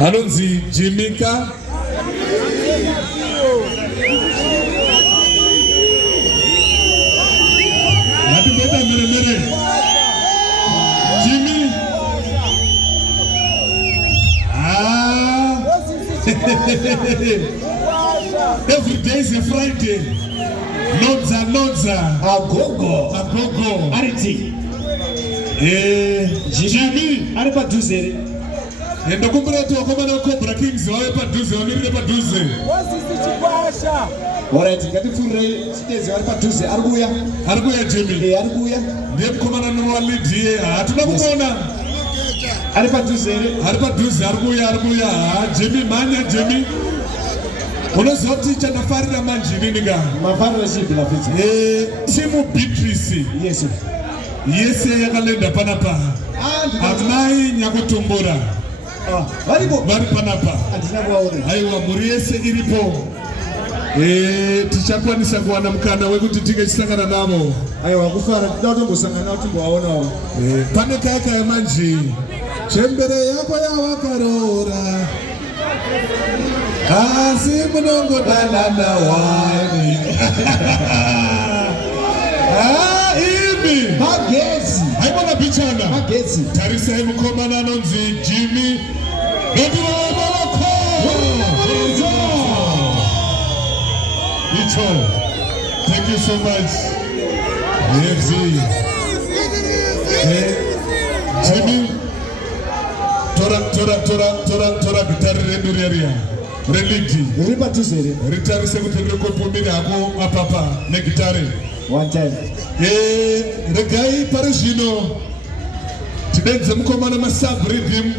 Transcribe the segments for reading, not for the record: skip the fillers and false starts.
Anonzi Jimika. Jimmy. Every day is a Friday. Nodza. Agogo. Ariti. Jimmy. Aripa duzere. Enda kumbura tu wakomana Cobra Kings wawe paduze wamirire paduze. Wasisi chibasha. Alright, ngati furre chitezi wari paduze arikuya Jimmy. Arikuya ndiye mukomana no walidi hatuna kumona ari paduze arikuya Jimmy manya Jimmy unozoti chanafarira manjini ninga mafarira chipi la pizza timu Beatrice yes yakalenda panapa amai nyakutumbura vari panapa aiwa muri yese iripo tichakwanisa kuwana mukana wekuti tinge chisangana navo aiwa kufara tidatombosangana navo timbovaonawo pane kaya manji chembere yako yawakarora asi munongodanana wani imi magezi haibona bichana magezi tarisai mukomana anonzi Jimmy thank you so much. Jimmy, tora gitari renduria. Religi. Ripa tuzere. Ritari sekutendere kopumiri hako apapa ne gitari. One time. Regai parishino. Tidenze mukomana masabu rhythm.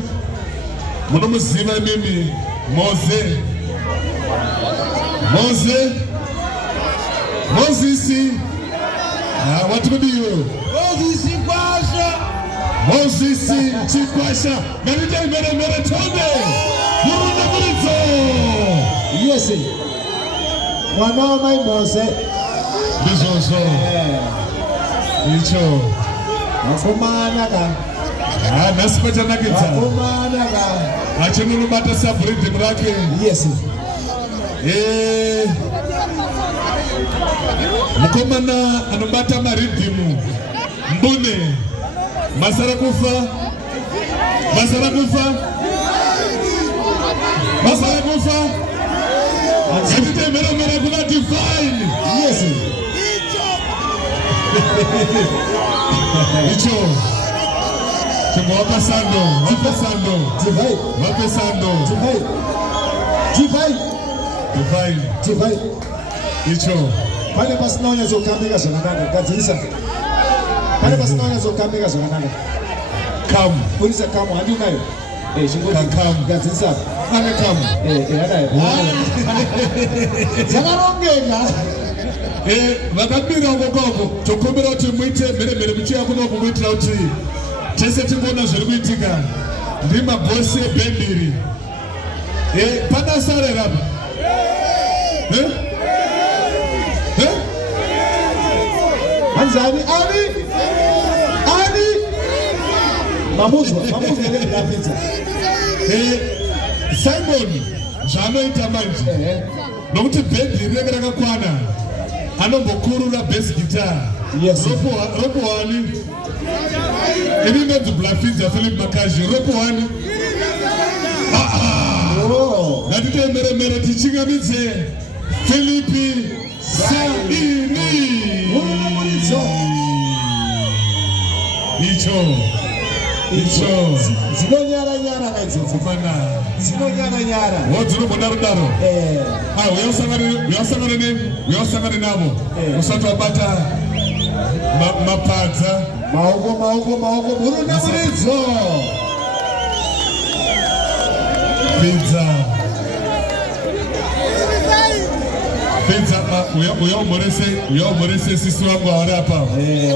Muno muziva mimi. Moses, what do you? Moses Chikwasha. Mere Tome. Yes. Mwana mai Mose. This also. Icho. Akomana ka. Nasipata nakita. Akomana ka. Achinu bata sabriti mrake. Yes. Mukomana anobata maridhimu mbune masara kufa atite mera kuna divine yes icho chimo wapa sando divine icho pale pasinaonya zokamika zvakanaka gadzirisa pale pasinaonya zokamika zvakanaka come polisa come handi unayo come gadzirisa ane come yadayo dzakarongeka vakabira ukokoko tokumbira kuti muite mhere muchiya kunoku kuitira kuti tese tingoona zviri kuitika ndi mabhosi ebhendiri pana sare rapa Anzani Ali Mamuzwa ndapedza Simon zvanoita manje nokuti bhendi rinenge rakakwana anombokurura bass guitar ropo 1 ini nonzi Blafidza Philip Makazi ropo 1 ngatite mere tichingamidze Philipi Saini icho zinonyara kaizozimana zinonyara wodzinombona rudaro uyasangana navo usati wabata mapadza maoko murunda muridzo pizza uyaumorese sisi wangu awari apa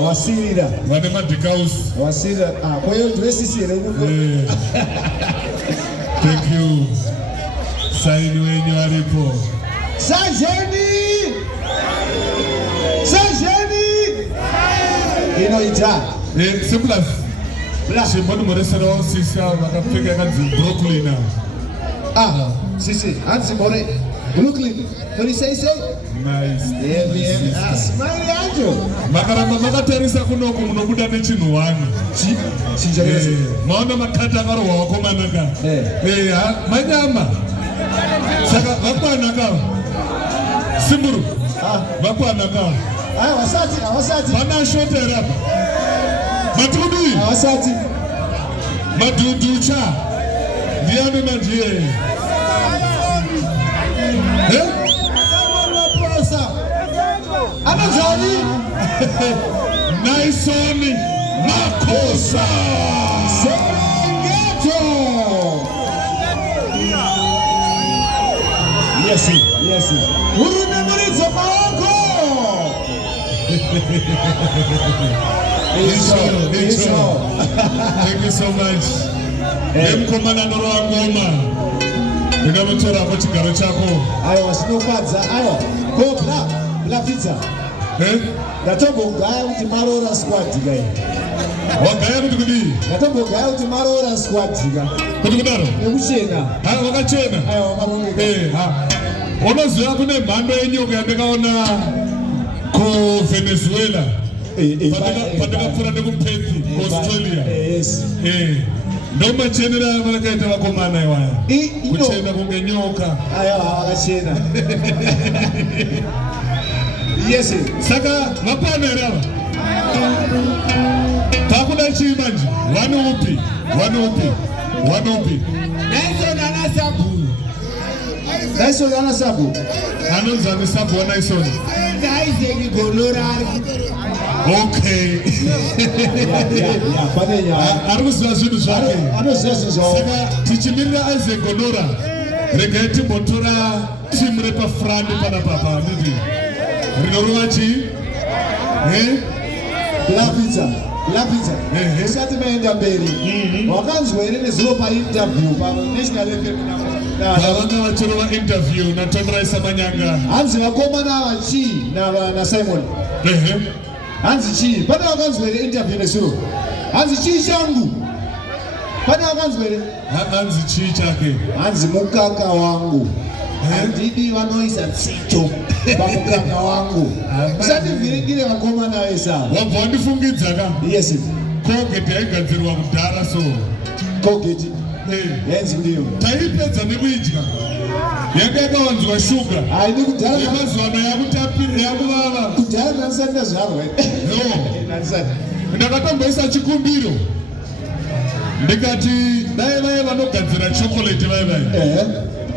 wasirira vane madhikaus wasirira kwayo ndivesisi here thank you saini wenyu aripo sajeni inoita simplas chimboni moreserawo sisi avo vakapfeka yakanzi Brooklyn Sisi, hands more. Brooklyn. What do you say? Nice. Yeah. Smile Angel. Makaramba makatarisa kunoku munobuda nechinhu wani. Chinjarese. Maona makata akarohwa wakomana ka. Manyama. Saka vakwana ka. Simburu. Vakwana ka. Wasati. Vana shotera. Matubi. Wasati. Maduducha. Ndiani majie. Amazoni. Naisoni Makosa. Serengeti. Yes. Urune Murizo Maoko. Thank you so much. Emkomana Noro Ngoma. Ndingamutora kwa chigaro chako. Ayo wasinopadza. Ayo. Go bla pizza. Ndatombogaye kuti marora squad kai. Wagaya kuti kudii? Ndatombogaye kuti marora squad ka. Kuti kudaro? Nekuchena. Wakachena? Ayo wakarongeka. Unoziva kune mhando yenyoka yandakaona kuVenezuela. Pandakapfuura nekuPerth kuAustralia. Yes. Ndomachenera vakaita vakomana iwaya. Kuchena kunge nyoka. Ayo wakachena. Yes. Saka vapana here ava. Takuda chii manje? Wani upi? Naison anasabu. Anonzi anisabu wanaison. Okay. Arikuziva zvinhu zvake. Saka tichimirira Isaac Gonora, regai timbotora timu repafrandi panapa nditi rinorova chii? Lapita. Usati maenda mberi. Wakanzwa ere nezuro painterview paNational FM pavanga vachirova interview naTonderaisa Manyanga. Hanzi vakomana vachi na Simon. Hanzi chi. Pane wakanzwa ere interview nezuro. Hanzi chi changu. Pane wakanzwa ere? Hanzi chii chake? Hanzi mukaka wangu. Handidi vanoisa tsito pamukaka wangu. Usati vhiringire vakomana vese ava. Wabva wandifungidza ka? Yes. Colgate yaigadzirwa kudhara so. Colgate. Yenzi ndiyo. Taipedza nekuidya. Yanga yakawanzwa shuga. Haidi kudhara. Yemazuva yakutapira yakuvava. Kudhara nanisati nazvarwa. Nanisati. Ndakatomboisa chikumbiro. Ndikati dai vaya vanogadzira chocolate vai.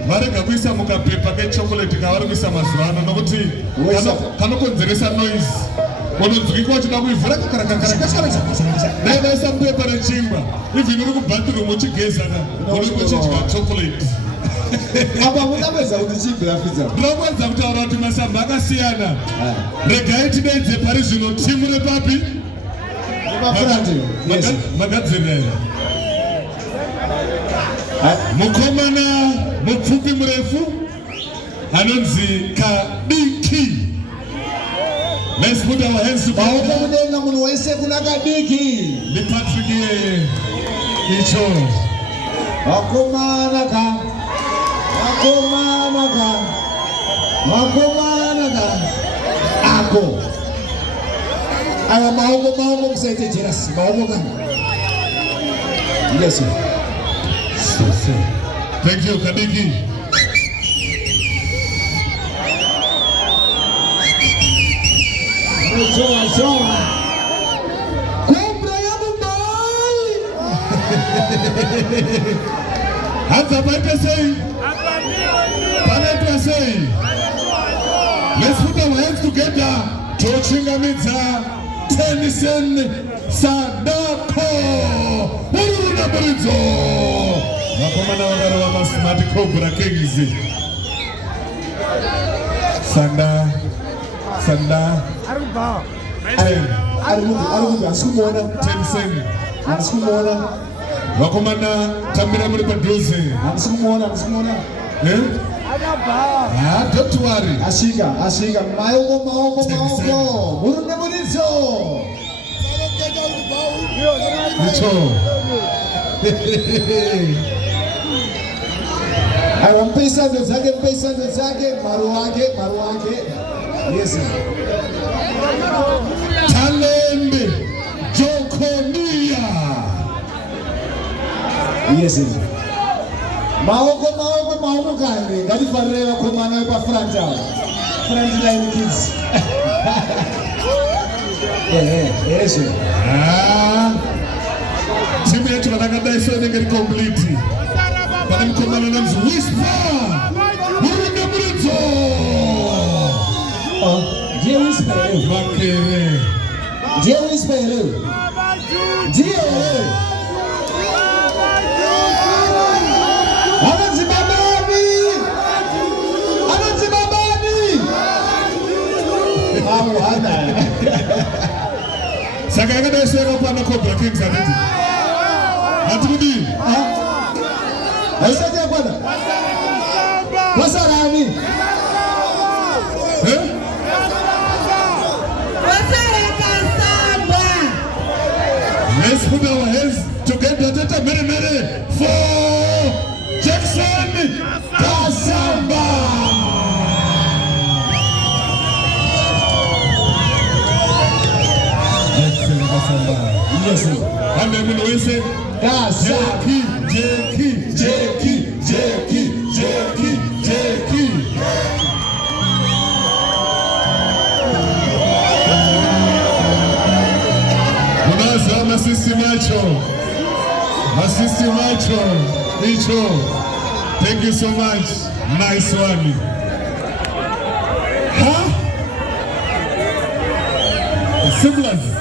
Varega kuisa mukapepa kechocolate kavari kuisa mazuva ano nokuti kanokonzeresa noise. Unonzwika uchida kuivhura dai vaisa mupepa rechingwa even uri kubathroom uchigeza unenge uchidya chocolate. Apa munapedza kuti chigrafidza. Ndinokwanisa kutaura kuti masamba akasiyana. Regai tideidze pari zvino timu repapi? Magadzirira here. Mukomana mupfupi murefu anonzi Kadiki. Let's put our hands together. Maoko mudenga munhu wese kuna Kadiki. Ni Patrick yeye. Icho. Wakomana ka. Ako. Aya maoko msaite jerasi. Maoko ka. Yes. Thank you, Kadiki. Compra ya Mumbai. Hands up, I say. Let's put our hands together. Tochingamidza Tennyson Sadako. Uruna Murizo. Vakomana vakarova masmart Cobra Kings. Sanda. Asikumona. Tennyson. Asikumona. Vakomana tambira muri padhuze. Asikumona. Don't worry. Ashiga. Maoko. Uruna Murizo. Aiwa, mpe isando dzake, maru wake. Yes. Talembe Jokonia. Yes. Maoko kane. Ngati fareva komana pa front line kids. Yes. Timu yetu wanakadai sio ngeli complete. Bana mkomana na mzu Whisper. Burunda Murito. Ndiye Whisper leo. Makere. Ndiye Whisper leo. Ndiye. Saka kada sera pana Cobra Kings atiti. Atudi. Aisaje bwana? Wasarani. Wasara Kasamba. Let's put our hands together. Tata mere for Jackson Kasamba. Yes, I'm going to say, Jackie. Unaza masisi macho, Icho. Thank you so much. Nice one. Huh? Similar.